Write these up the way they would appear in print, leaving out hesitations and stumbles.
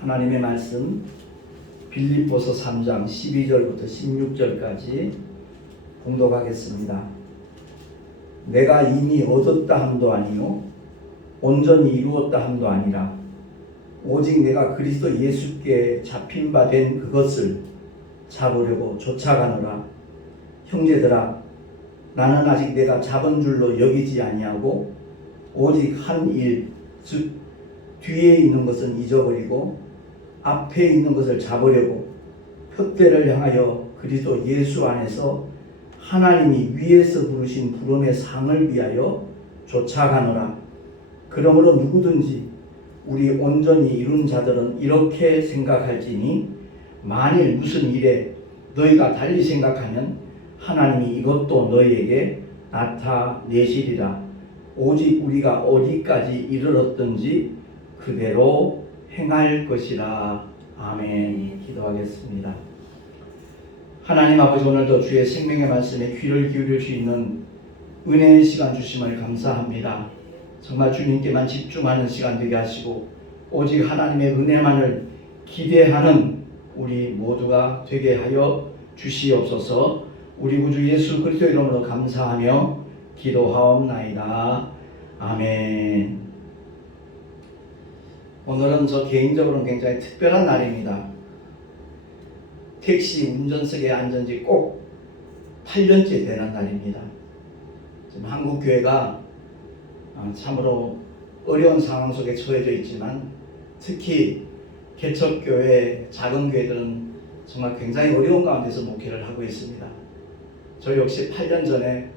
하나님의 말씀 빌립보서 3장 12절부터 16절까지 봉독하겠습니다. 내가 이미 얻었다 함도 아니요 온전히 이루었다 함도 아니라 오직 내가 그리스도 예수께 잡힌 바 된 그것을 잡으려고 쫓아가노라. 형제들아, 나는 아직 내가 잡은 줄로 여기지 아니하고 오직 한 일, 즉 뒤에 있는 것은 잊어버리고 앞에 있는 것을 잡으려고 표대를 향하여 그리스도 예수 안에서 하나님이 위에서 부르신 부름의 상을 위하여 쫓아가노라. 그러므로 누구든지 우리 온전히 이룬 자들은 이렇게 생각할지니 만일 무슨 일에 너희가 달리 생각하면 하나님이 이것도 너희에게 나타내시리라. 오직 우리가 어디까지 이르렀든지 그대로 행할 것이라. 아멘. 기도하겠습니다. 하나님 아버지, 오늘도 주의 생명의 말씀에 귀를 기울일 수 있는 은혜의 시간 주심을 감사합니다. 정말 주님께만 집중하는 시간 되게 하시고 오직 하나님의 은혜만을 기대하는 우리 모두가 되게 하여 주시옵소서. 우리 구주 예수 그리스도 이름으로 감사하며 기도하옵나이다. 아멘. 오늘은 저 개인적으로는 굉장히 특별한 날입니다. 택시 운전석에 앉은 지 꼭 8년째 되는 날입니다. 지금 한국 교회가 참으로 어려운 상황 속에 처해져 있지만 특히 개척교회, 작은 교회들은 정말 굉장히 어려운 가운데서 목회를 하고 있습니다. 저 역시 8년 전에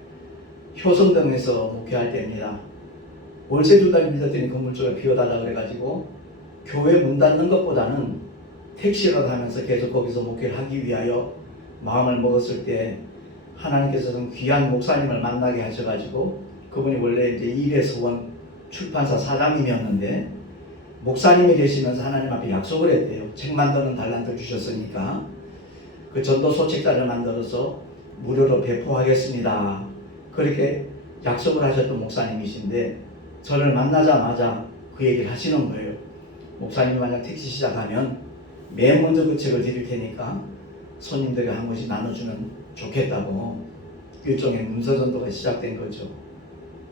효성동에서 목회할 때입니다. 월세 2달 빌렸더니 건물 쪽에 비워달라 그래가지고 교회 문 닫는 것보다는 택시라도 하면서 계속 거기서 목회를 하기 위하여 마음을 먹었을 때 하나님께서는 귀한 목사님을 만나게 하셔가지고 그분이 원래 이제 일회서원 출판사 사장님이었는데 목사님이 되시면서 하나님 앞에 약속을 했대요. 책 만드는 달란트 주셨으니까 그 전도서 책자를 만들어서 무료로 배포하겠습니다. 그렇게 약속을 하셨던 목사님이신데 저를 만나자마자 그 얘기를 하시는 거예요. 목사님이 만약 택시 시작하면 맨 먼저 그 책을 드릴 테니까 손님들에게 한 번씩 나눠주면 좋겠다고. 일종의 문서전도가 시작된 거죠.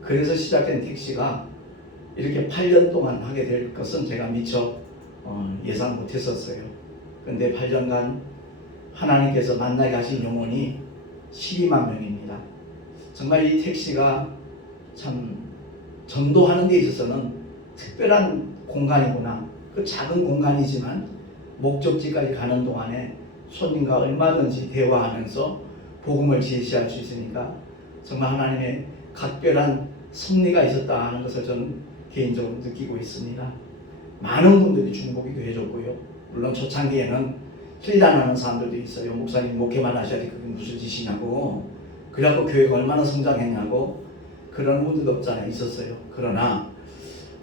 그래서 시작된 택시가 이렇게 8년 동안 하게 될 것은 제가 미처 예상 못했었어요. 그런데 8년간 하나님께서 만나게 하신 영혼이 12만 명입니다. 정말 이 택시가 참 전도하는 데 있어서는 특별한 공간이구나. 그 작은 공간이지만 목적지까지 가는 동안에 손님과 얼마든지 대화하면서 복음을 제시할 수 있으니까 정말 하나님의 각별한 섭리가 있었다 하는 것을 저는 개인적으로 느끼고 있습니다. 많은 분들이 중보기도 해줬고요. 물론 초창기에는 힐난하는 사람들도 있어요. 목사님 목회만 하셔야지 그게 무슨 짓이냐고, 그래갖고 교회가 얼마나 성장했냐고 그런 분들도 없잖아요. 있었어요. 그러나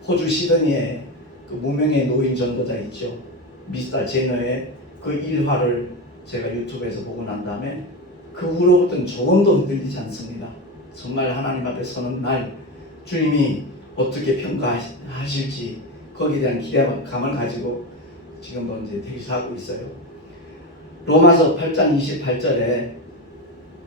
호주 시드니에 그 무명의 노인 전도자 있죠. 미스터 제너의 그 일화를 제가 유튜브에서 보고 난 다음에 그 후로부터는 조금도 흔들리지 않습니다. 정말 하나님 앞에 서는 날 주님이 어떻게 평가하실지 거기에 대한 기대감을 가지고 지금도 이제 택시하고 있어요. 로마서 8장 28절에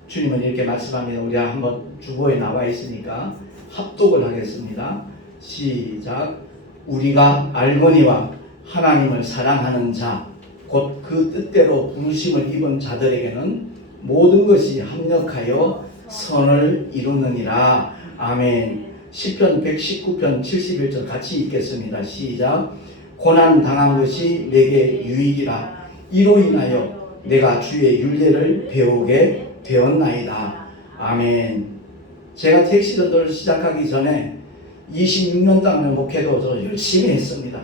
주님은 이렇게 말씀합니다. 우리 한번 주보에 나와 있으니까 합독을 하겠습니다. 시작. 우리가 알거니와 하나님을 사랑하는 자 곧 그 뜻대로 부르심을 입은 자들에게는 모든 것이 합력하여 선을 이루느니라. 아멘. 시편 119편 71절 같이 읽겠습니다. 시작. 고난 당한 것이 내게 유익이라. 이로 인하여 내가 주의 율례를 배우게 되었나이다. 아멘. 제가 택시 전도를 시작하기 전에 26년 동안 목회도 저 열심히 했습니다.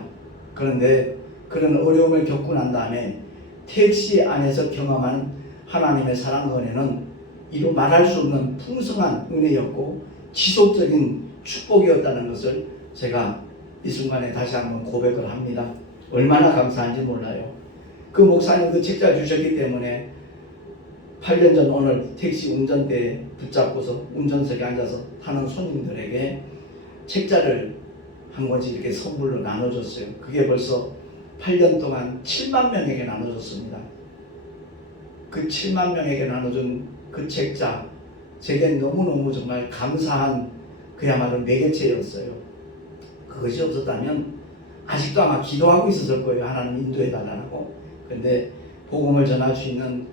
그런데 그런 어려움을 겪고 난 다음에 택시 안에서 경험한 하나님의 사랑 은혜는 이루 말할 수 없는 풍성한 은혜였고 지속적인 축복이었다는 것을 제가 이 순간에 다시 한번 고백을 합니다. 얼마나 감사한지 몰라요. 그 목사님 그 책자 주셨기 때문에 8년 전 오늘 택시 운전대에 붙잡고서 운전석에 앉아서 타는 손님들에게 책자를 한 권씩 이렇게 선물로 나눠줬어요. 그게 벌써 8년 동안 7만 명에게 나눠줬습니다. 그 7만 명에게 나눠준 그 책자, 제게 너무너무 정말 감사한 그야말로 매개체였어요. 그것이 없었다면 아직도 아마 기도하고 있었을 거예요. 하나님 인도해달라고. 근데 복음을 전할 수 있는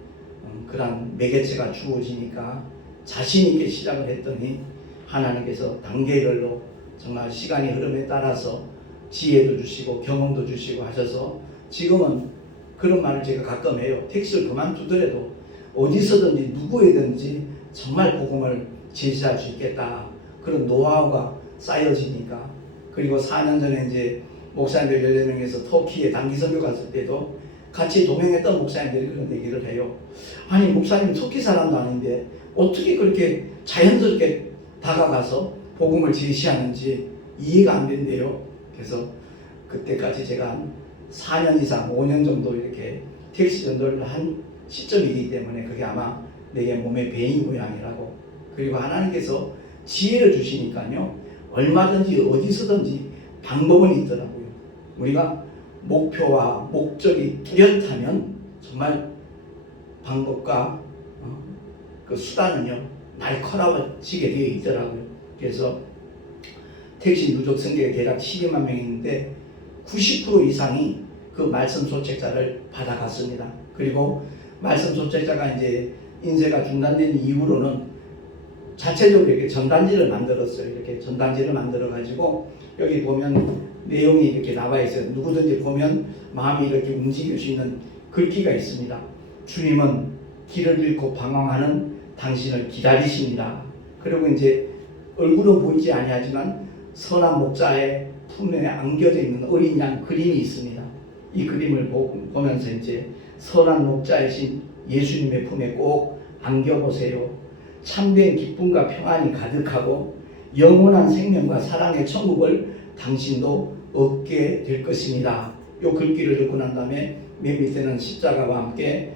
그런 매개체가 주어지니까 자신 있게 시작을 했더니 하나님께서 단계별로 정말 시간이 흐름에 따라서 지혜도 주시고 경험도 주시고 하셔서 지금은 그런 말을 제가 가끔 해요. 택시를 그만두더라도 어디서든지 누구에든지 정말 복음을 제시할 수 있겠다. 그런 노하우가 쌓여지니까. 그리고 4년 전에 이제 목사님들 14명에서 터키에 단기 선교 갔을 때도 같이 동행했던 목사님들이 그런 얘기를 해요. 아니 목사님 터키 사람도 아닌데 어떻게 그렇게 자연스럽게 다가가서 복음을 제시하는지 이해가 안 된대요. 그래서 그때까지 제가 한 4년 이상 5년 정도 이렇게 택시 전도를 한 시점이기 때문에 그게 아마 내게 몸에 배인 모양이라고. 그리고 하나님께서 지혜를 주시니까요 얼마든지 어디서든지 방법은 있더라고요. 우리가 목표와 목적이 뚜렷하면 정말 방법과 그 수단은요 날카로워지게 되어 있더라고요. 그래서 택시 누적 승객이 대략 12만 명인데 90% 이상이 그 말씀 소책자를 받아갔습니다. 그리고 말씀 소책자가 이제 인쇄가 중단된 이후로는 자체적으로 이렇게 전단지를 만들었어요. 이렇게 전단지를 만들어 가지고 여기 보면 내용이 이렇게 나와 있어요. 누구든지 보면 마음이 이렇게 움직일 수 있는 글귀가 있습니다. 주님은 길을 잃고 방황하는 당신을 기다리십니다. 그리고 이제 얼굴은 보이지 아니하지만 선한 목자의 품에 안겨져 있는 어린 양 그림이 있습니다. 이 그림을 보면서 이제 선한 목자이신 예수님의 품에 꼭 안겨보세요. 참된 기쁨과 평안이 가득하고 영원한 생명과 사랑의 천국을 당신도 얻게 될 것입니다. 이 글귀를 듣고 난 다음에 맨 밑에는 십자가와 함께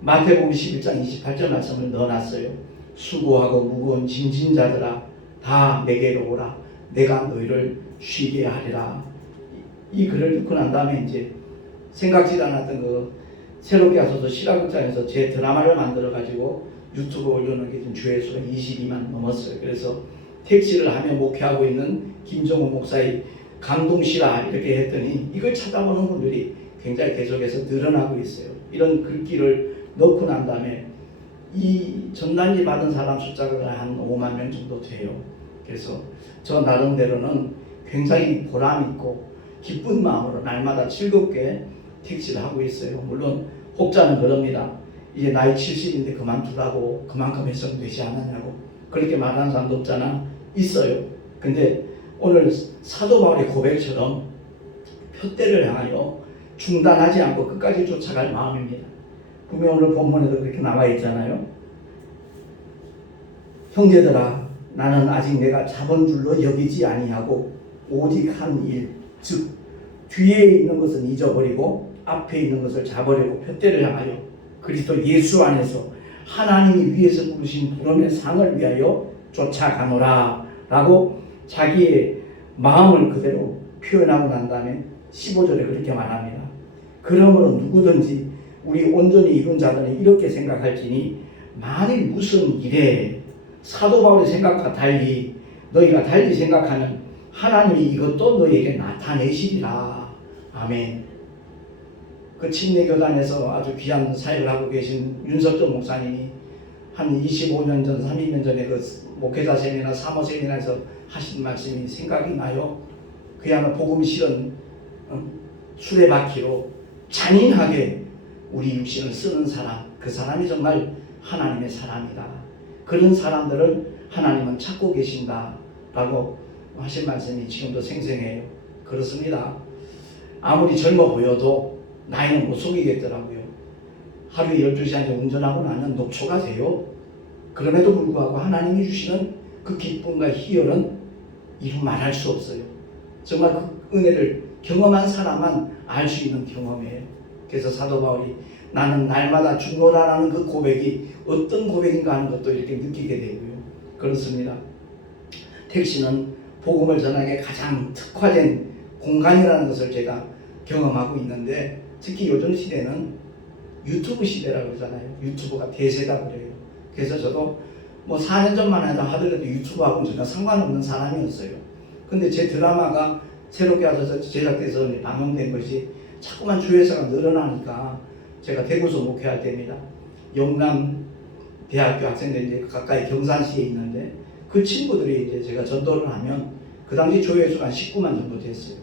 마태복음 11장 28절 말씀을 넣어놨어요. 수고하고 무거운 짐진 자들아 다 내게로 오라. 내가 너희를 쉬게 하리라. 이 글을 듣고 난 다음에 이제 생각지도 않았던 그 새롭게 하소서 실화극장에서 제 드라마를 만들어 가지고 유튜브에 올려놓은 게 지금 조회수가 22만 넘었어요. 그래서 택시를 하며 목회하고 있는 김정우 목사의 감동시라 이렇게 했더니 이걸 찾아보는 분들이 굉장히 계속해서 늘어나고 있어요. 이런 글귀를 넣고 난 다음에 이 전단지 받은 사람 숫자가 한 5만 명 정도 돼요. 그래서 저 나름대로는 굉장히 보람있고 기쁜 마음으로 날마다 즐겁게 택시를 하고 있어요. 물론 혹자는 그럽니다. 이제 나이 70인데 그만두라고 그만큼 했으면 되지 않았냐고 그렇게 말하는 사람도 없잖아. 있어요. 근데 오늘 사도 바울의 고백처럼 표대를 향하여 중단하지 않고 끝까지 쫓아갈 마음입니다. 분명 오늘 본문에도 그렇게 나와 있잖아요. 형제들아 나는 아직 내가 잡은 줄로 여기지 아니하고 오직 한 일, 즉 뒤에 있는 것은 잊어버리고 앞에 있는 것을 잡으려고 표대를 향하여 그리스도 예수 안에서 하나님이 위에서 부르신 부름의 상을 위하여 쫓아가노라 라고 자기의 마음을 그대로 표현하고 난 다음에 15절에 그렇게 말합니다. 그러므로 누구든지 우리 온전히 이룬 자들은 이렇게 생각할지니 만일 무슨 일에 사도 바울의 생각과 달리 너희가 달리 생각하면 하나님이 이것도 너희에게 나타내시리라. 아멘. 그 침례교단에서 아주 귀한 사역을 하고 계신 윤석정 목사님이 한 25년 전, 30년 전에 그 목회자 세미나 사모 세미나에서 하신 말씀이 생각이 나요. 그야말로 복음 실은 수레바퀴로 잔인하게 우리 육신을 쓰는 사람, 그 사람이 정말 하나님의 사람이다. 그런 사람들을 하나님은 찾고 계신다 라고 하신 말씀이 지금도 생생해요. 그렇습니다. 아무리 젊어 보여도 나이는 못 속이겠더라고요. 하루에 12시간째 운전하고 나면 녹초가 돼요. 그럼에도 불구하고 하나님이 주시는 그 기쁨과 희열은 이루 말할 수 없어요. 정말 그 은혜를 경험한 사람만 알 수 있는 경험이에요. 그래서 사도 바울이 나는 날마다 죽노라라는 그 고백이 어떤 고백인가 하는 것도 이렇게 느끼게 되고요. 그렇습니다. 택시는 복음을 전하기에 가장 특화된 공간이라는 것을 제가 경험하고 있는데, 특히 요즘 시대는 유튜브 시대라고 그러잖아요. 유튜브가 대세다 그래요. 그래서 저도 뭐 4년 전만 하더라도 유튜브하고는 전혀 상관없는 사람이었어요. 근데 제 드라마가 새롭게 하셔서 제작돼서 방영된 것이 자꾸만 조회수가 늘어나니까 제가 대구에서 목회할 때입니다. 영남 대학교 학생들이 이제 가까이 경산시에 있는데, 그 친구들이 이제 제가 전도를 하면 그 당시 조회수가 한 19만 정도 됐어요.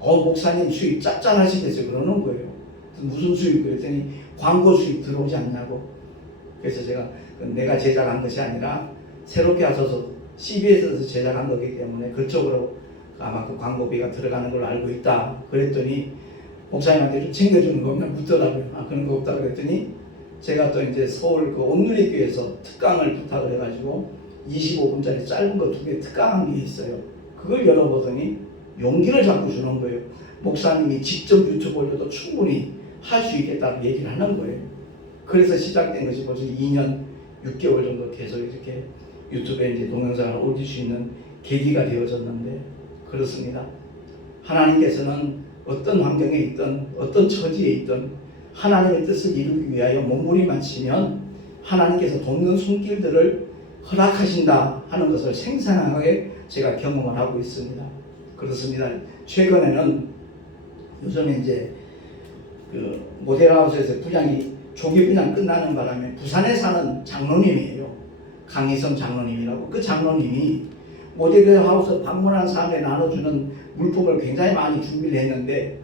목사님 수입 짭짤하시겠어요? 그러는 거예요. 무슨 수입? 그랬더니 광고 수입 들어오지 않냐고. 그래서 내가 제작한 것이 아니라 새롭게 하셔서 CBS에서 제작한 거기 때문에 그쪽으로 아마 그 광고비가 들어가는 걸로 알고 있다. 그랬더니 목사님한테 좀 챙겨주는 거 없나 묻더라고요. 그런 거 없다 그랬더니 제가 또 이제 서울 그 온누리교회에서 특강을 부탁을 해가지고 25분짜리 짧은 거 2개 특강한 게 있어요. 그걸 열어보더니 용기를 자꾸 주는 거예요. 목사님이 직접 유튜브 올려도 충분히 할 수 있겠다고 얘기를 하는 거예요. 그래서 시작된 것이 벌써 2년 6개월 정도 계속 이렇게 유튜브에 이제 동영상을 올릴 수 있는 계기가 되어졌는데, 그렇습니다. 하나님께서는 어떤 환경에 있든 어떤 처지에 있든 하나님의 뜻을 이루기 위하여 몸부림만 치면 하나님께서 돕는 손길들을 허락하신다 하는 것을 생생하게 제가 경험을 하고 있습니다. 그렇습니다. 최근에는 요즘에 이제 그 모델하우스에서 조기 분양 끝나는 바람에 부산에 사는 장로님이에요. 강희선 장로님이라고. 그 장로님이 모델하우스 방문한 사람에 나눠주는 물품을 굉장히 많이 준비를 했는데,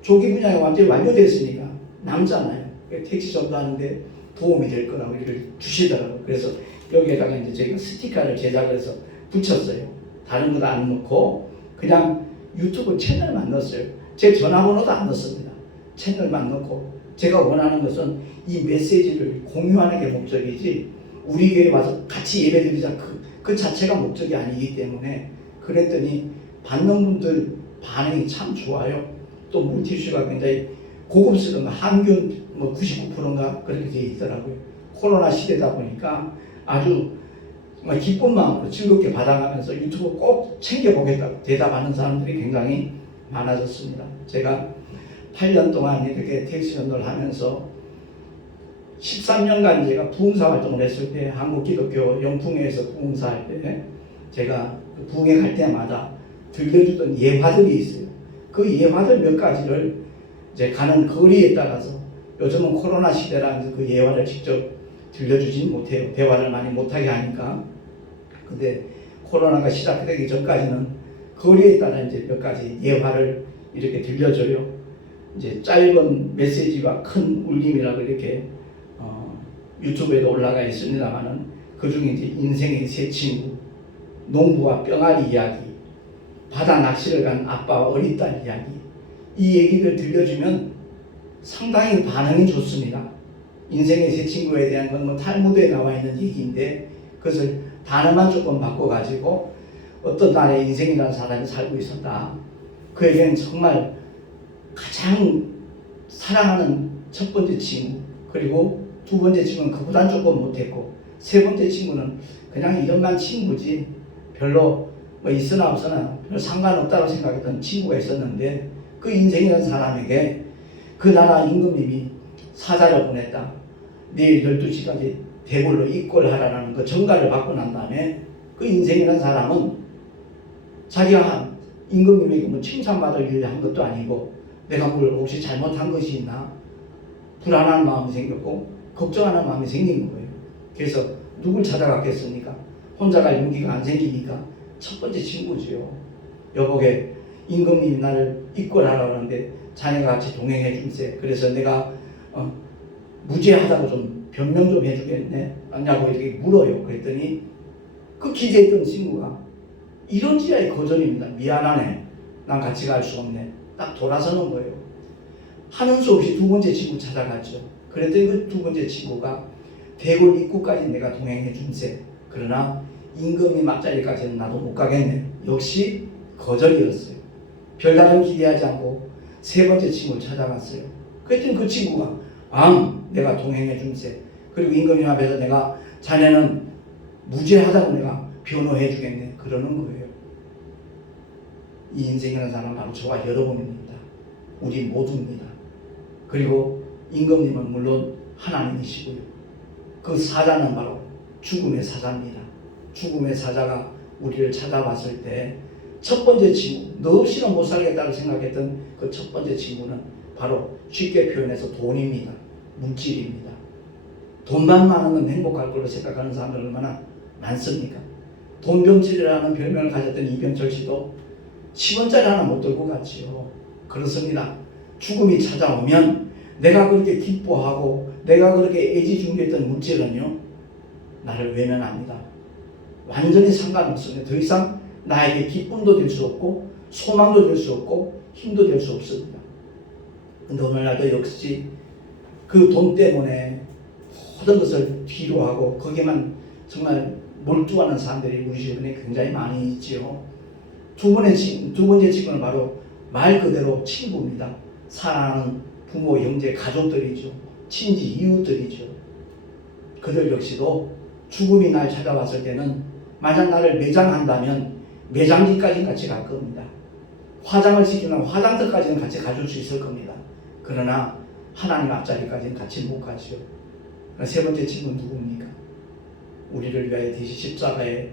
조기 분양이 완전히 완료됐으니까 남잖아요. 택시 전도하는데 도움이 될 거라고 이걸 주시더라고요. 그래서 여기에다가 이제 저희가 스티커를 제작을 해서 붙였어요. 다른 거 안 넣고 그냥 유튜브 채널만 넣었어요. 제 전화번호도 안 넣습니다. 채널만 넣고, 제가 원하는 것은 이 메시지를 공유하는 게 목적이지 우리 교회 와서 같이 예배드리자 그 자체가 목적이 아니기 때문에. 그랬더니 받는 분들 반응이 참 좋아요. 또 물티슈가 굉장히 고급스러운 거, 항균 뭐 99%인가 그렇게 돼 있더라고요. 코로나 시대다 보니까 아주 정말 기쁜 마음으로 즐겁게 받아가면서 유튜브 꼭 챙겨보겠다고 대답하는 사람들이 굉장히 많아졌습니다. 제가 8년 동안 이렇게 택시 전도를 하면서 13년간 제가 부흥사 활동을 했을 때, 한국기독교 영풍회에서 부흥사할 때 제가 그 부흥회 갈 때마다 들려주던 예화들이 있어요. 그 예화들 몇 가지를 이제 가는 거리에 따라서, 요즘은 코로나 시대라 그 예화를 직접 들려주진 못해요. 대화를 많이 못하게 하니까. 근데 코로나가 시작되기 전까지는 거리에 따라 이제 몇 가지 예화를 이렇게 들려줘요. 이제 짧은 메시지와 큰 울림이라고 이렇게 유튜브에도 올라가 있습니다만은, 그 중에 이제 인생의 새 친구, 농부와 뿅아리 이야기, 바다 낚시를 간 아빠와 어린 딸 이야기, 이 얘기를 들려주면 상당히 반응이 좋습니다. 인생의 새 친구에 대한 건 뭐 탈무드에 나와 있는 얘기인데, 그것을 단어만 조금 바꿔가지고 어떤 날에 인생이라는 사람이 살고 있었다. 그에게는 정말 가장 사랑하는 첫 번째 친구, 그리고 두 번째 친구는 그보단 조금 못했고, 세 번째 친구는 그냥 이런만 친구지 별로 뭐 있으나 없으나 별 상관없다고 생각했던 친구가 있었는데, 그 인생이라는 사람에게 그 나라 임금님이 사자를 보냈다. 내일 12시까지 대궐로 입궐하라는 그 전가를 받고 난 다음에 그 인생이라는 사람은 자기가 임금님에게 뭐 칭찬받을 일을 한 것도 아니고 내가 뭘 혹시 잘못한 것이 있나 불안한 마음이 생겼고 걱정하는 마음이 생긴 거예요. 그래서 누굴 찾아갔겠습니까? 혼자 갈 용기가 안 생기니까 첫 번째 친구지요. 여보게 임금님이 나를 입궐하라고 하는데 자네가 같이 동행해 줄세. 그래서 내가 무죄하다고 좀 변명 좀 해주겠네? 냐고 이렇게 물어요. 그랬더니 그 기대했던 친구가 이런 지하의 거절입니다. 미안하네. 난 같이 갈 수 없네. 딱 돌아서는 거예요. 하는 수 없이 두 번째 친구 찾아갔죠. 그랬더니 그 두 번째 친구가 대궐 입구까지 내가 동행해 준세. 그러나 임금님 앞자리까지는 나도 못 가겠네. 역시 거절이었어요. 별다른 기대하지 않고 세 번째 친구를 찾아갔어요. 그랬더니 그 친구가 내가 동행해 준세. 그리고 임금님 앞에서 내가 자네는 무죄하다고 내가 변호해 주겠네. 그러는 거예요. 이 인생이라는 사람은 바로 저와 여러분입니다. 우리 모두입니다. 그리고 임금님은 물론 하나님이시고요. 그 사자는 바로 죽음의 사자입니다. 죽음의 사자가 우리를 찾아왔을 때 첫 번째 친구, 너 없이는 못 살겠다고 생각했던 그 첫 번째 친구는 바로 쉽게 표현해서 돈입니다. 물질입니다. 돈만 많으면 행복할 걸로 생각하는 사람들 얼마나 많습니까? 돈병질이라는 별명을 가졌던 이병철 씨도 10원짜리 하나 못 들고 갔지요. 그렇습니다. 죽음이 찾아오면 내가 그렇게 기뻐하고 내가 그렇게 애지중지했던 물질은요, 나를 외면합니다. 완전히 상관없습니다. 더 이상 나에게 기쁨도 될 수 없고 소망도 될 수 없고 힘도 될 수 없습니다. 근데 오늘날도 역시 그 돈 때문에 모든 것을 뒤로 하고 거기에만 정말 몰두하는 사람들이 우리 주변에 굉장히 많이 있지요. 두 번째 친구는 바로 말 그대로 친구입니다. 사랑하는 부모, 형제, 가족들이죠. 친지, 이웃들이죠. 그들 역시도 죽음이 날 찾아왔을 때는 만약 나를 매장한다면 매장지까지는 같이 갈 겁니다. 화장을 시키면 화장터까지는 같이 가줄 수 있을 겁니다. 그러나 하나님 앞자리까지는 같이 못 가죠. 세 번째 친구는 누굽니까? 우리를 위하여 대신 십자가에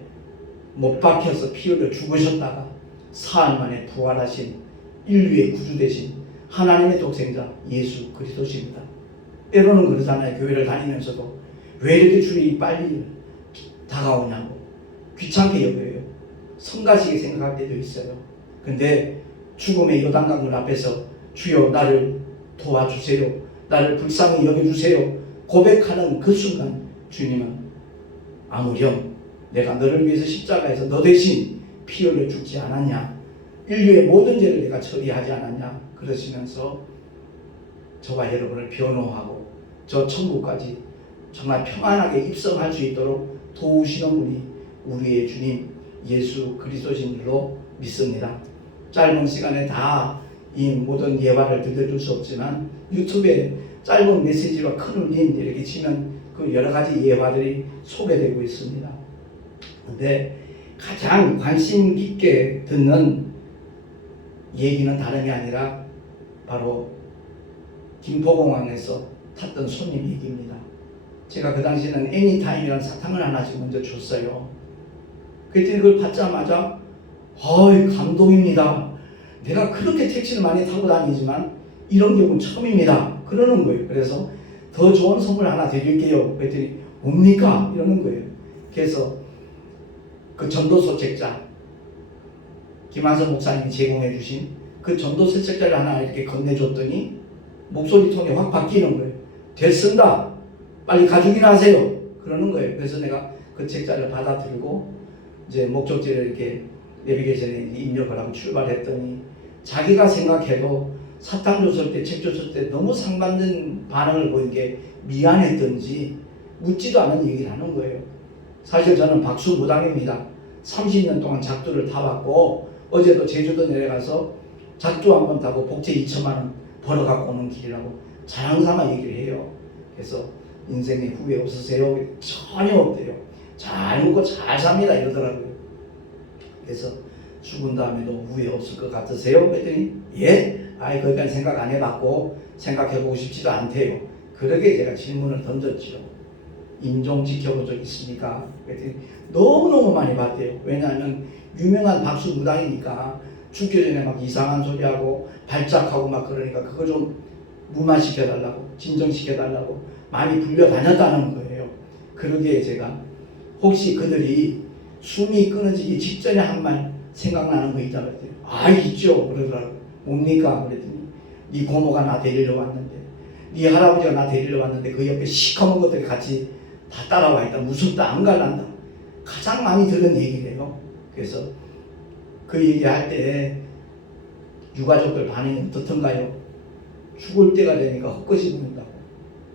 못 박혀서 피 흘려 죽으셨다가 사흘 만에 부활하신 인류의 구주 되신 하나님의 독생자 예수 그리스도십니다. 때로는 그러잖아요. 교회를 다니면서도 왜 이렇게 주일이 빨리 다가오냐고 귀찮게 여겨요. 성가시게 생각할 때도 있어요. 근데 죽음의 요단강물 앞에서 주여 나를 도와주세요, 나를 불쌍히 여겨주세요 고백하는 그 순간 주님은 아무렴 내가 너를 위해서 십자가에서 너 대신 피 흘려 죽지 않았냐, 인류의 모든 죄를 내가 처리하지 않았냐 그러시면서 저와 여러분을 변호하고 저 천국까지 정말 평안하게 입성할 수 있도록 도우시는 분이 우리의 주님 예수 그리스도신 줄로 믿습니다. 짧은 시간에 다 이 모든 예화를 들려줄 수 없지만 유튜브에 짧은 메시지와 큰 울림 이렇게 치면 그 여러 가지 예화들이 소개되고 있습니다. 근데 가장 관심 깊게 듣는 얘기는 다름이 아니라 바로 김포공항에서 탔던 손님 얘기입니다. 제가 그 당시에는 애니타임이라는 사탕을 하나씩 먼저 줬어요. 그랬더니 그걸 받자마자 감동입니다. 내가 그렇게 택시를 많이 타고 다니지만 이런 경우는 처음입니다. 그러는 거예요. 그래서 더 좋은 선물 하나 드릴게요. 그랬더니 뭡니까? 이러는 거예요. 그래서 그 전도서 책자 김한선 목사님이 제공해 주신 그 전도서 책자를 하나 이렇게 건네줬더니 목소리 톤이 확 바뀌는 거예요. 됐습니다. 빨리 가죽이나 하세요. 그러는 거예요. 그래서 내가 그 책자를 받아 들고 이제 목적지를 이렇게 내비게이션에 입력을 하고 출발했더니 자기가 생각해도 사탕 줬을 때, 책 줬을 때 너무 상반된 반응을 보인 게 미안했던지 묻지도 않은 얘기를 하는 거예요. 사실 저는 박수무당입니다. 30년 동안 작두를 타봤고 어제도 제주도 내려가서 작두 한 번 타고 복채 2천만 원 벌어 갖고 오는 길이라고 자랑삼아 얘기를 해요. 그래서 인생에 후회 없으세요? 전혀 없대요. 잘 먹고 잘 삽니다 이러더라고요. 그래서 죽은 다음에도 후회 없을 것 같으세요? 그랬더니 거기까지 생각 안 해봤고 생각해보고 싶지도 않대요. 그러게 제가 질문을 던졌죠. 임종 지켜본 적 있습니까? 그랬더니 너무너무 많이 봤대요. 왜냐하면 유명한 박수무당이니까 죽기 전에 막 이상한 소리하고 발작하고 막 그러니까 그거 좀 무마시켜달라고 진정시켜달라고 많이 불려다녔다는 거예요. 그러기에 제가 혹시 그들이 숨이 끊어지기 직전에 한 말 생각나는 거 있다 그랬더니 있죠 그러더라고요. 뭡니까? 그랬더니 네 고모가 나 데리러 왔는데 네 할아버지가 나 데리러 왔는데 그 옆에 시커먼 것들이 같이 다 따라와 있다. 무섭다. 안 갈란다. 가장 많이 들은 얘기래요. 그래서 그 얘기할 때 유가족들 반응이 어떻던가요? 죽을 때가 되니까 헛것이 보인다고.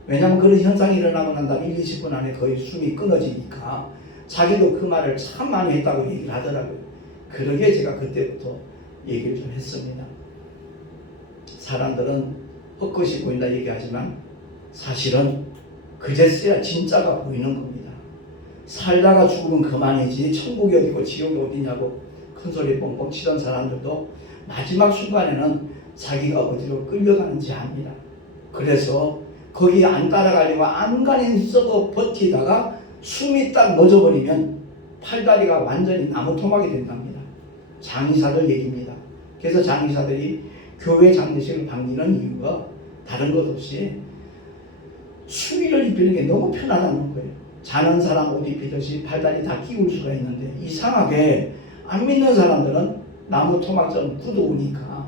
왜냐하면 그런 현상이 일어나고 난 다음에 1-20분 안에 거의 숨이 끊어지니까 자기도 그 말을 참 많이 했다고 얘기를 하더라고요. 그러게 제가 그때부터 얘기를 좀 했습니다. 사람들은 헛것이 보인다 얘기하지만 사실은 그제서야 진짜가 보이는 겁니다. 살다가 죽으면 그만이지 천국이 어디고 지옥이 어디냐고 큰소리 뻥뻥 치던 사람들도 마지막 순간에는 자기가 어디로 끌려가는지 압니다. 그래서 거기 안 따라가려고 안간힘 쓰고 버티다가 숨이 딱 멎어버리면 팔다리가 완전히 나무 토막이 된답니다. 장의사들 얘기입니다. 그래서 장의사들이 교회 장례식을 반기는 이유가 다른 것 없이 수의를 입히는 게 너무 편하다는 거예요. 자는 사람 옷 입히듯이 팔다리 다 끼울 수가 있는데 이상하게 안 믿는 사람들은 나무 토막처럼 굳어오니까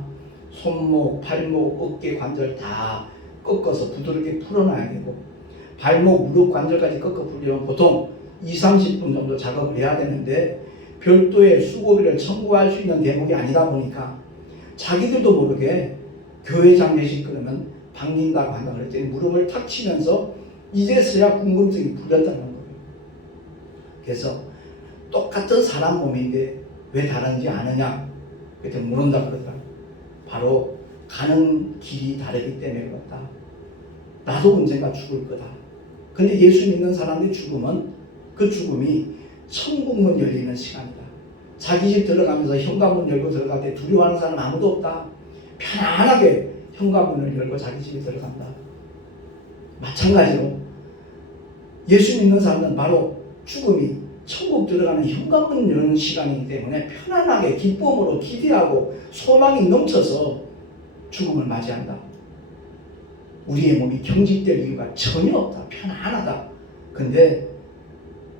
손목, 팔목, 어깨 관절 다 꺾어서 부드럽게 풀어놔야 되고 발목, 무릎 관절까지 꺾어 풀려면 보통 20-30분 정도 작업을 해야 되는데 별도의 수고비를 청구할 수 있는 대목이 아니다 보니까 자기들도 모르게 교회 장례식 그러면 반긴다고 한다고 그랬더니 무릎을 탁 치면서 이제서야 궁금증이 풀렸다는 거예요. 그래서 똑같은 사람 몸인데 왜 다른지 아느냐? 그랬더니 모른다 그러더라고요. 바로 가는 길이 다르기 때문에 그렇다. 나도 언젠가 죽을 거다. 근데 예수 믿는 사람들이 죽으면 그 죽음이 천국문 열리는 시간이다. 자기 집 들어가면서 현관문 열고 들어갈 때 두려워하는 사람 아무도 없다. 편안하게 현관문을 열고 자기 집에 들어간다. 마찬가지로 예수 믿는 사람은 바로 죽음이 천국 들어가는 현관문 여는 시간이기 때문에 편안하게 기쁨으로 기대하고 소망이 넘쳐서 죽음을 맞이한다. 우리의 몸이 경직될 이유가 전혀 없다. 편안하다. 근데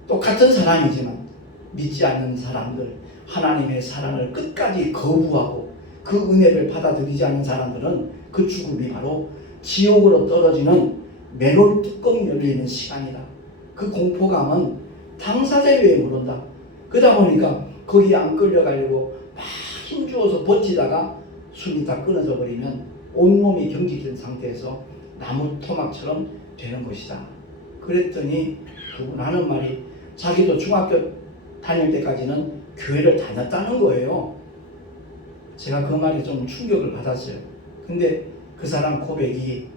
똑같은 사람이지만 믿지 않는 사람들, 하나님의 사랑을 끝까지 거부하고 그 은혜를 받아들이지 않는 사람들은 그 죽음이 바로 지옥으로 떨어지는 맨홀 뚜껑 열리는 시간이다. 그 공포감은 당사자 외에 모른다. 그러다 보니까 거기에 안 끌려가려고 막 힘주어서 버티다가 숨이 다 끊어져 버리면 온몸이 경직된 상태에서 나무 토막처럼 되는 것이다. 그랬더니 그분 하는 말이 자기도 중학교 다닐 때까지는 교회를 다녔다는 거예요. 제가 그 말에 좀 충격을 받았어요. 근데 그 사람 고백이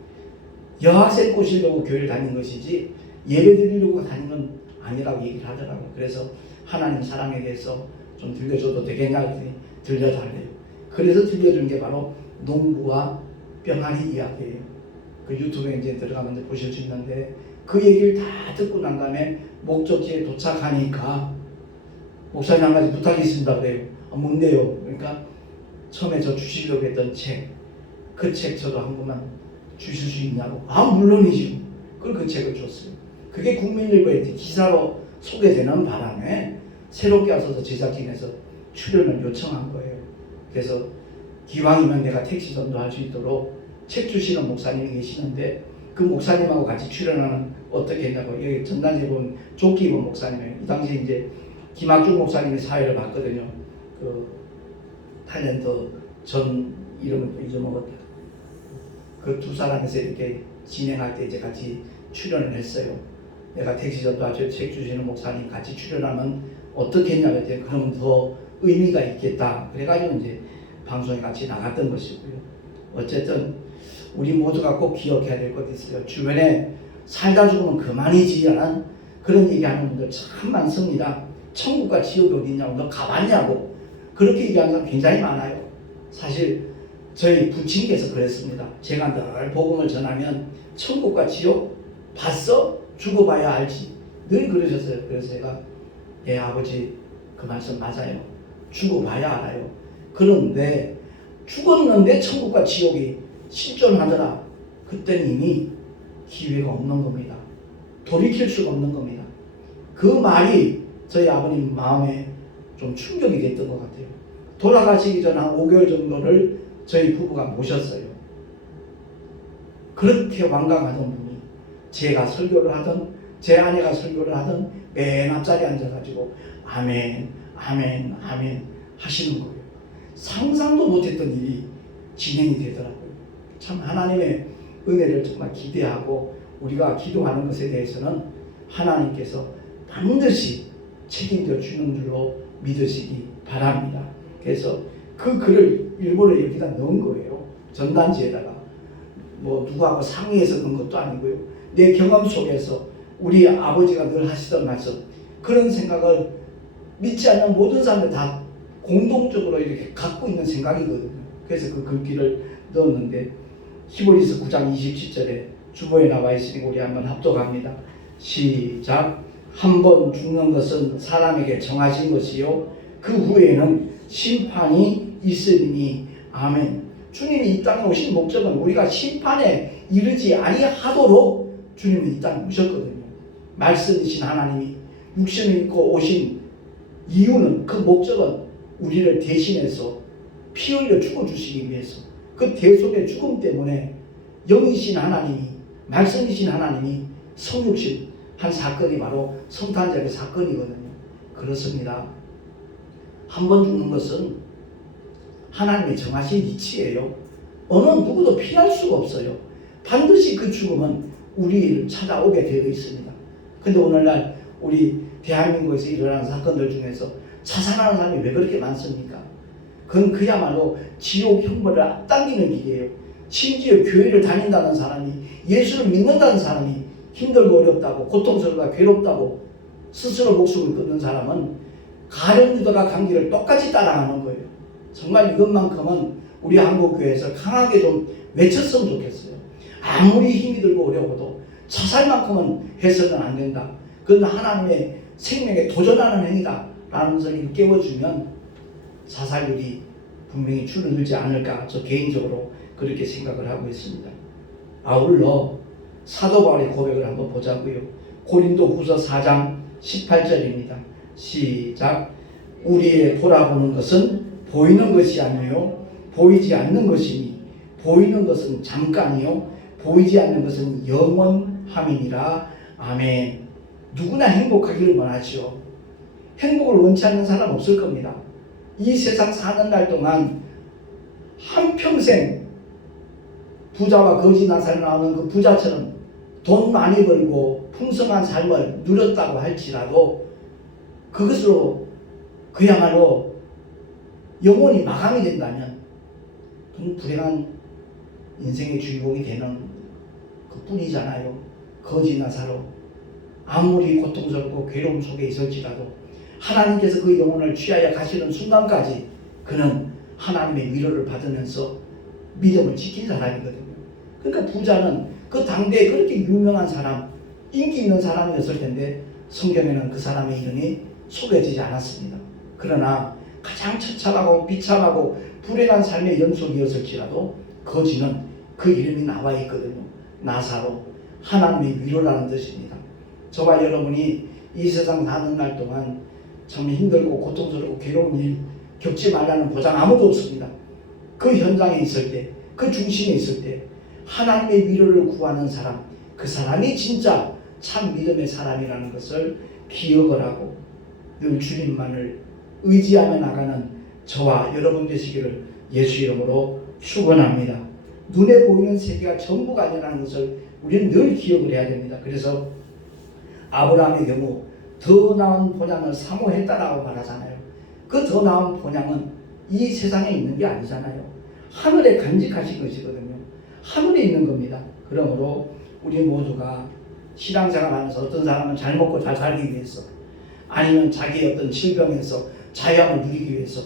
여학생 꼬시려고 교회를 다닌 것이지 예배 드리려고 다닌 건 아니라고 얘기를 하더라고요. 그래서 하나님 사랑에 대해서 좀 들려줘도 되겠냐 했더니 들려달래요. 그래서 들려준 게 바로 농부와 병아리 이야기예요. 그 유튜브에 이제 들어가면 보실 수 있는데 그 얘기를 다 듣고 난 다음에 목적지에 도착하니까 목사님 한 가지 부탁이 있습니다 그래요. 뭔데요? 그러니까 처음에 저 주시려고 했던 책, 그 책 저도 한 권만 주실 수 있냐고. 물론이죠. 그리고 그 책을 줬어요. 그게 국민일보에 기사로 소개되는 바람에 새롭게 와서 제작진에서 출연을 요청한 거예요. 그래서 기왕이면 내가 택시 전도할 수 있도록 책 주시는 목사님이 계시는데 그 목사님하고 같이 출연하는 어떻게 했냐고. 여기 전단지에 보면 조기보 목사님이에요. 이 당시에 이제 김학중 목사님이 사회를 봤거든요. 그 탤런트 전 이름을 잊어먹었다. 그 두 사람에서 이렇게 진행할 때 이제 같이 출연을 했어요. 내가 택시 전도하죠. 책 주시는 목사님 같이 출연하면 어떻게 했냐고 했더니 그러면 더 의미가 있겠다. 그래가지고 이제 방송에 같이 나갔던 것이고요. 어쨌든 우리 모두가 꼭 기억해야 될 것이 있어요. 주변에 살다 죽으면 그만이지라는 그런 얘기하는 분들 참 많습니다. 천국과 지옥이 어디 있냐고, 너 가봤냐고 그렇게 얘기하는 사람 굉장히 많아요. 사실 저희 부친께서 그랬습니다. 제가 늘 복음을 전하면 천국과 지옥 봤어? 죽어봐야 알지. 늘 그러셨어요. 그래서 제가 아버지 그 말씀 맞아요. 죽어봐야 알아요. 그런데 죽었는데 천국과 지옥이 실존하더라. 그때는 이미 기회가 없는 겁니다. 돌이킬 수가 없는 겁니다. 그 말이 저희 아버님 마음에 좀 충격이 됐던 것 같아요. 돌아가시기 전 한 5개월 정도를 저희 부부가 모셨어요. 그렇게 완강하던 분이 제가 설교를 하든 제 아내가 설교를 하든 맨 앞자리에 앉아가지고 아멘 아멘 아멘 하시는 거예요. 상상도 못했던 일이 진행이 되더라고요. 참 하나님의 은혜를 정말 기대하고 우리가 기도하는 것에 대해서는 하나님께서 반드시 책임져 주는 줄로 믿으시기 바랍니다. 그래서 그 글을 일본에 여기다 넣은 거예요. 전단지에다가 뭐 누구하고 상의해서 넣은 것도 아니고요. 내 경험 속에서 우리 아버지가 늘 하시던 말씀, 그런 생각을 믿지 않는 모든 사람들 다 공동적으로 이렇게 갖고 있는 생각이거든요. 그래서 그 글귀를 넣었는데 히브리서 9장 27절에 주보에 나와 있으니 우리 한번 합독합니다. 시작. 한 번 죽는 것은 사람에게 정하신 것이요 그 후에는 심판이 있으리니. 아멘. 주님이 이 땅에 오신 목적은 우리가 심판에 이르지 아니하도록 주님이 이 땅에 오셨거든요. 말씀이신 하나님이 육신을 입고 오신 이유는, 그 목적은 우리를 대신해서 피 흘려 죽어주시기 위해서, 그 대속의 죽음 때문에 영이신 하나님이, 말씀이신 하나님이 성육신 한 사건이 바로 성탄절의 사건이거든요. 그렇습니다. 한 번 죽는 것은 하나님이 정하신 이치예요. 어느 누구도 피할 수가 없어요. 반드시 그 죽음은 우리를 찾아오게 되어 있습니다. 근데 오늘날 우리 대한민국에서 일어나는 사건들 중에서 자살하는 사람이 왜 그렇게 많습니까? 그건 그야말로 지옥 형벌을 앞당기는 길이에요. 심지어 교회를 다닌다는 사람이, 예수를 믿는다는 사람이 힘들고 어렵다고, 고통스럽고 괴롭다고 스스로 목숨을 끊는 사람은 가룟 유다가 간 길을 똑같이 따라가는 거예요. 정말 이것만큼은 우리 한국교회에서 강하게 좀 외쳤으면 좋겠어요. 아무리 힘이 들고 어려워도 자살만큼은 해서는 안 된다. 그건 하나님의 생명에 도전하는 행위다 라는 것을 일깨워주면 자살률이 분명히 줄어들지 않을까, 저 개인적으로 그렇게 생각을 하고 있습니다. 아울러 사도 바울의 고백을 한번 보자고요. 고린도후서 4장 18절입니다. 시작. 우리의 돌아보는 것은 보이는 것이 아니요 보이지 않는 것이니 보이는 것은 잠깐이요 보이지 않는 것은 영원함이니라. 아멘. 누구나 행복하기를 원하죠. 행복을 원치 않는 사람 없을 겁니다. 이 세상 사는 날 동안 한평생 부자와 거지 나사를 나오는 그 부자처럼 돈 많이 벌고 풍성한 삶을 누렸다고 할지라도 그것으로 그야말로 영혼이 마감이 된다면 그건 불행한 인생의 주인공이 되는 그 뿐이잖아요. 거지 나사로 아무리 고통스럽고 괴로움 속에 있을지라도 하나님께서 그 영혼을 취하여 가시는 순간까지 그는 하나님의 위로를 받으면서 믿음을 지킨 사람이거든요. 그러니까 부자는 그 당대에 그렇게 유명한 사람, 인기 있는 사람이었을 텐데 성경에는 그 사람의 이름이 소개되지 않았습니다. 그러나 가장 처참하고 비참하고 불행한 삶의 연속이었을지라도 거지는 그 이름이 나와 있거든요. 나사로, 하나님의 위로라는 뜻입니다. 저와 여러분이 이 세상 사는 날 동안 참 힘들고 고통스럽고 괴로운 일 겪지 말라는 보장 아무도 없습니다. 그 현장에 있을 때, 그 중심에 있을 때 하나님의 위로를 구하는 사람, 그 사람이 진짜 참 믿음의 사람이라는 것을 기억을 하고 늘 주님만을 의지하며 나가는 저와 여러분 되시기를 예수 이름으로 축원합니다. 눈에 보이는 세계가 전부가 아니라는 것을 우리는 늘 기억을 해야 됩니다. 그래서 아브라함의 경우 더 나은 본향을 사모했다라고 말하잖아요. 그 더 나은 본향은 이 세상에 있는 게 아니잖아요. 하늘에 간직하신 것이거든요. 하늘에 있는 겁니다. 그러므로 우리 모두가 신앙생활 하면서 어떤 사람은 잘 먹고 잘 살기 위해서, 아니면 자기의 어떤 질병에서 자유함을 누리기 위해서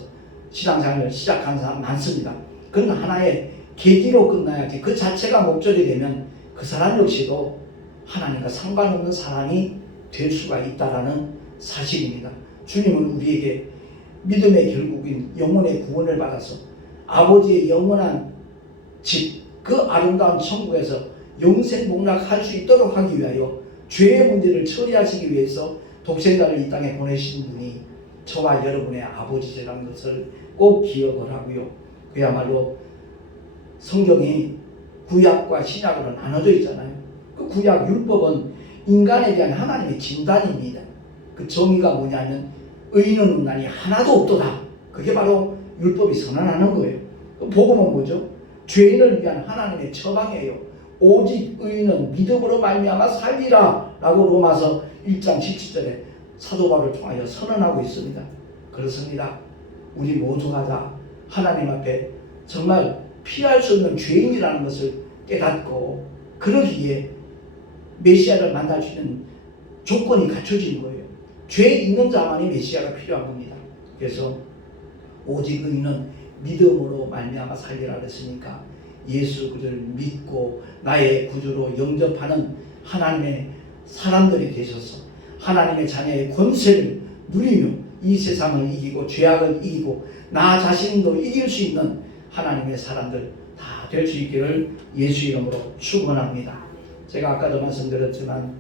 신앙생활을 시작한 사람 많습니다. 그건 하나의 계기로 끝나야지 그 자체가 목적이 되면 그 사람 역시도 하나님과 상관없는 사람이 될 수가 있다라는 사실입니다. 주님은 우리에게 믿음의 결국인 영혼의 구원을 받아서 아버지의 영원한 집, 그 아름다운 천국에서 영생 복락할 수 있도록 하기 위하여 죄의 문제를 처리하시기 위해서 독생자를 이 땅에 보내신 분이 저와 여러분의 아버지라는 것을 꼭 기억을 하고요. 그야말로 성경이 구약과 신약으로 나눠져 있잖아요. 그 구약 율법은 인간에 대한 하나님의 진단입니다. 그 정의가 뭐냐면 의인은 없나니 하나도 없도다. 그게 바로 율법이 선언하는 거예요. 그 복음은 뭐죠? 죄인을 위한 하나님의 처방이에요. 오직 의인은 믿음으로 말미암아 살리라 라고 로마서 1장 17절에 사도 바울을 통하여 선언하고 있습니다. 그렇습니다. 우리 모두가 다 하나님 앞에 정말 피할 수 없는 죄인이라는 것을 깨닫고 그러기에 메시아를 만날 수 있는 조건이 갖춰진 거예요. 죄 있는 자만이 메시아가 필요한 겁니다. 그래서 오직 의인은 믿음으로 말미암아 살리라 그랬으니까 예수 그를 믿고 나의 구주로 영접하는 하나님의 사람들이 되셔서 하나님의 자녀의 권세를 누리며 이 세상을 이기고 죄악을 이기고 나 자신도 이길 수 있는 하나님의 사람들 다 될 수 있기를 예수 이름으로 축원합니다. 제가 아까도 말씀드렸지만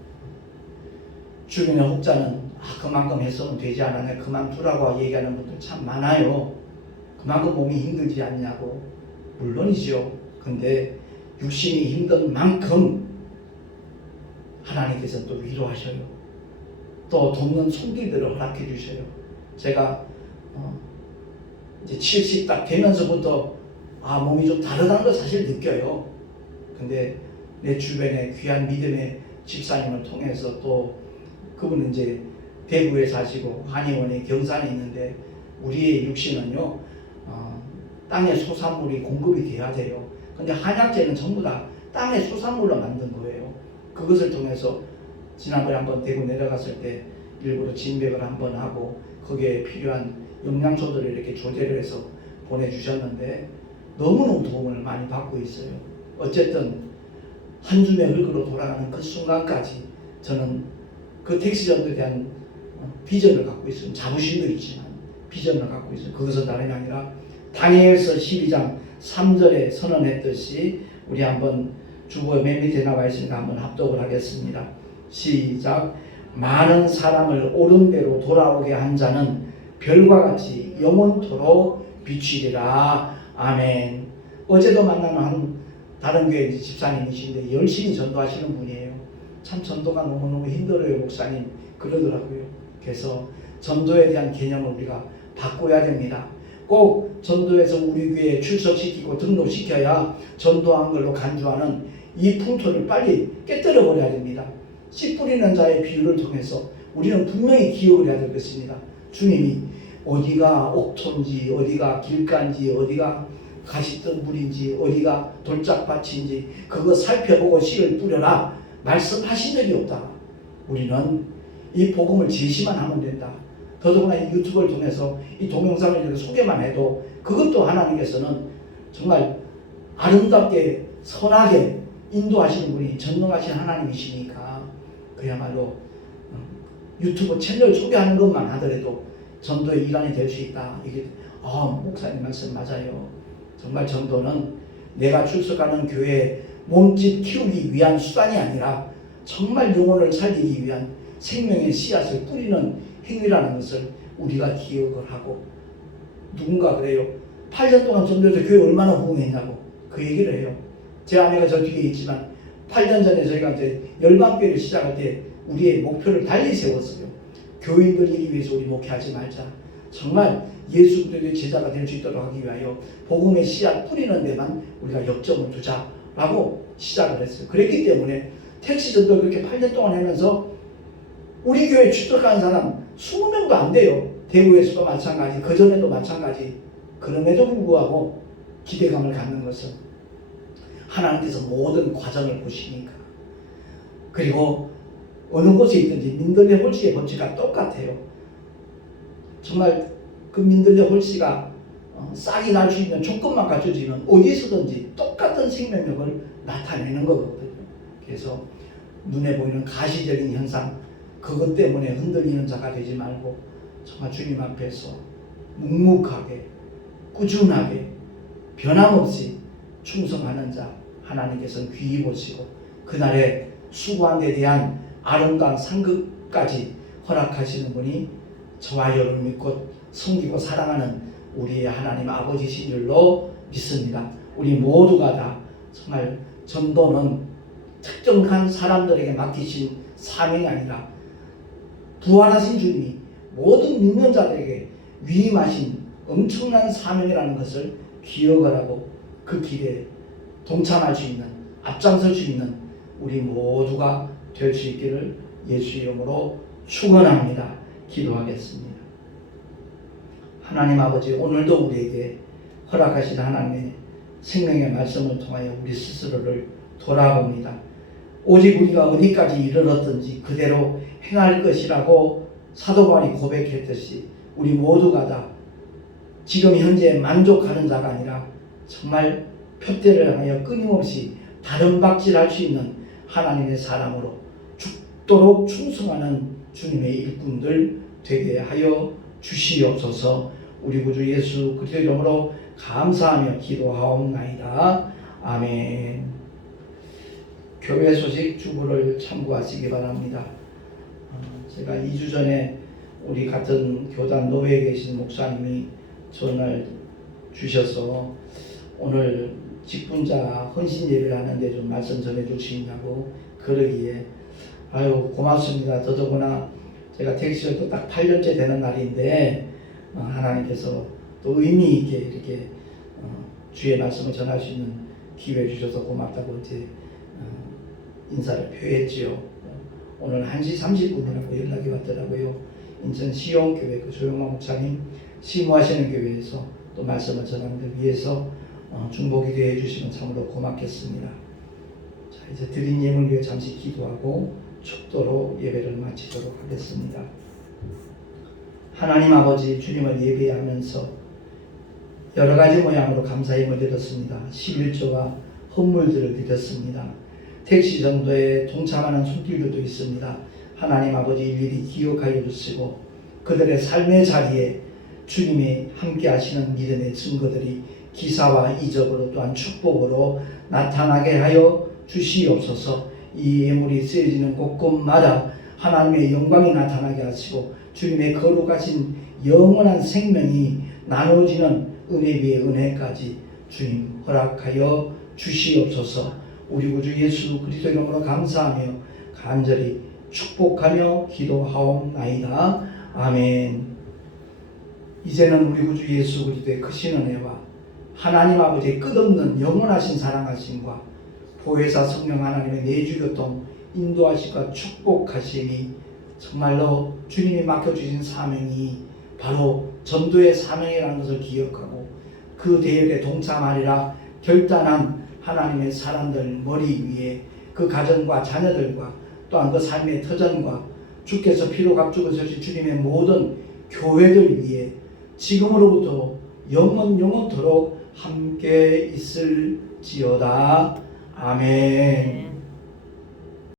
주변의 혹자는 그만큼 해서는 되지 않았네, 그만두라고 얘기하는 분들 참 많아요. 그만큼 몸이 힘들지 않냐고. 물론이죠. 근데 육신이 힘든 만큼 하나님께서 또 위로하셔요. 또 돕는 손길들을 허락해 주셔요. 제가 이제 70 딱 되면서부터 몸이 좀 다르다는 걸 사실 느껴요. 근데 내 주변에 귀한 믿음의 집사님을 통해서 또 그분은 이제 대구에 사시고 한의원이 경산에 있는데 우리의 육신은요 땅의 소산물이 공급이 돼야 돼요. 근데 한약재는 전부 다 땅의 소산물로 만든 거예요. 그것을 통해서 지난번에 한번 대구 내려갔을 때 일부러 진백을 한번 하고 거기에 필요한 영양소들을 이렇게 조제를 해서 보내주셨는데 너무너무 도움을 많이 받고 있어요. 어쨌든 한 줌의 흙으로 돌아가는 그 순간까지 저는 그 택시전도에 대한 비전을 갖고 있어요. 자부심도 있지만 비전을 갖고 있어요. 그것은 다름이 아니라 다니엘서 12장 3절에 선언했듯이 우리 한번 주보에 맨 밑에 나와 있으니까 한번 합독을 하겠습니다. 시작. 많은 사람을 옳은 대로 돌아오게 한 자는 별과 같이 영원토록 비추리라. 아멘. 어제도 만나는 한 다른 교회 집사님이신데 열심히 전도하시는 분이에요. 참 전도가 너무너무 힘들어요 목사님 그러더라고요. 그래서 전도에 대한 개념을 우리가 바꿔야 됩니다. 꼭 전도해서 우리 교회에 출석시키고 등록시켜야 전도한 걸로 간주하는 이 풍토를 빨리 깨뜨려 버려야 됩니다. 씨 뿌리는 자의 비유를 통해서 우리는 분명히 기억을 해야 될 것입니다. 주님이 어디가 옥토인지 어디가 길가인지 어디가 가시덤불인지 어디가 돌짝밭인지 그거 살펴보고 씨를 뿌려라 말씀하신 적이 없다. 우리는 이 복음을 제시만 하면 된다. 더더구나 이 유튜브를 통해서 이 동영상을 이렇게 소개만 해도 그것도 하나님께서는 정말 아름답게 선하게 인도하시는 분이 전능하신 하나님이시니까 그야말로 유튜브 채널 소개하는 것만 하더라도 전도의 일환이 될 수 있다. 이게 목사님 말씀 맞아요. 정말 전도는 내가 출석하는 교회에 몸집 키우기 위한 수단이 아니라 정말 영혼을 살리기 위한 생명의 씨앗을 뿌리는 행위라는 것을 우리가 기억을 하고 누군가 그래요. 8년 동안 전도해서 교회 얼마나 부흥했냐고 그 얘기를 해요. 제 아내가 저 뒤에 있지만 8년 전에 저희가 이제 열방교회를 시작할 때 우리의 목표를 달리 세웠어요. 교인들이기 위해서 우리 목회하지 말자. 정말 예수 그리스도의 제자가 될 수 있도록 하기 위하여 복음의 씨앗 뿌리는 데만 우리가 역점을 두자라고 시작을 했어요. 그랬기 때문에 택시 전도를 그렇게 8년 동안 하면서 우리 교회에 출석한 사람 20명도 안 돼요. 대구에서도 마찬가지, 그전에도 마찬가지. 그럼에도 불구하고 기대감을 갖는 것은 하나님께서 모든 과정을 보시니까. 그리고 어느 곳에 있든지 민들레 홀씨의 법칙과 똑같아요. 정말 그 민들레 홀씨가 싹이 날 수 있는 조건만 갖춰지면 어디서든지 똑같은 생명력을 나타내는 거거든요. 그래서 눈에 보이는 가시적인 현상 그것 때문에 흔들리는 자가 되지 말고 정말 주님 앞에서 묵묵하게 꾸준하게 변함없이 충성하는 자 하나님께서는 귀히 보시고 그날의 수고한 데 대한 아름다운 상급까지 허락하시는 분이 저와 여러분을 믿고 섬기고 사랑하는 우리의 하나님 아버지신 줄로 믿습니다. 우리 모두가 다 정말 전도는 특정한 사람들에게 맡기신 사명이 아니라 부활하신 주님이 모든 믿는 자들에게 위임하신 엄청난 사명이라는 것을 기억을 하고 그 길에 동참할 수 있는 앞장설 수 있는 우리 모두가 될 수 있기를 예수 이름으로 축원합니다. 기도하겠습니다. 하나님 아버지 오늘도 우리에게 허락하신 하나님의 생명의 말씀을 통하여 우리 스스로를 돌아봅니다. 오직 우리가 어디까지 이르렀든지 그대로 행할 것이라고 사도 바울이 고백했듯이 우리 모두가 다 지금 현재 만족하는 자가 아니라 정말 표대를 향하여 끊임없이 다름박질할 수 있는 하나님의 사람으로 죽도록 충성하는 주님의 일꾼들 되게 하여 주시옵소서. 우리 구주 예수 그리스도의 이름으로 감사하며 기도하옵나이다. 아멘. 교회 소식 주보를 참고하시기 바랍니다. 제가 2주 전에 우리 같은 교단 노회에 계신 목사님이 전화를 주셔서 오늘 직분자 헌신 예배를 하는데 좀 말씀 전해 주시냐고 그러기에 아유 고맙습니다. 더더구나 제가 택시를 딱 8년째 되는 날인데 하나님께서 또 의미 있게 이렇게 주의 말씀을 전할 수 있는 기회 주셔서 고맙다고 이제 인사를 표했지요. 오늘 1시 30분이라고 연락이 왔더라고요. 인천 시용교회 그 조영만 목사님 시무하시는 교회에서 또 말씀을 전하는 데 위해서 중보기도 해주시면 참으로 고맙겠습니다. 자, 이제 드린 예물 위해 잠시 기도하고 축도로 예배를 마치도록 하겠습니다. 하나님 아버지 주님을 예배하면서 여러 가지 모양으로 감사임을 드렸습니다. 11조와 헌물들을 드렸습니다. 택시 전도에 동참하는 손길들도 있습니다. 하나님 아버지 일일이 기억하여 주시고 그들의 삶의 자리에 주님이 함께 하시는 믿음의 증거들이 기사와 이적으로 또한 축복으로 나타나게 하여 주시옵소서. 이 예물이 쓰여지는 곳곳마다 하나님의 영광이 나타나게 하시고 주님의 거룩하신 영원한 생명이 나누어지는 은혜 위에 은혜까지 주님 허락하여 주시옵소서. 우리 구주 예수 그리스도 이름으로 감사하며 간절히 축복하며 기도하옵나이다. 아멘. 이제는 우리 구주 예수 그리스도의 크신 은혜와 하나님 아버지의 끝없는 영원하신 사랑하심과 보혜사 성령 하나님의 내주교통 인도하심과 축복하심이 정말로 주님이 맡겨주신 사명이 바로 전도의 사명이라는 것을 기억하고 그 대열에 동참하리라 결단한 하나님의 사람들 머리 위에 그 가정과 자녀들과 또한 그 삶의 터전과 주께서 피로 값주고 서신 주님의 모든 교회들 위에 지금으로부터 영원토록 함께 있을지어다. 아멘.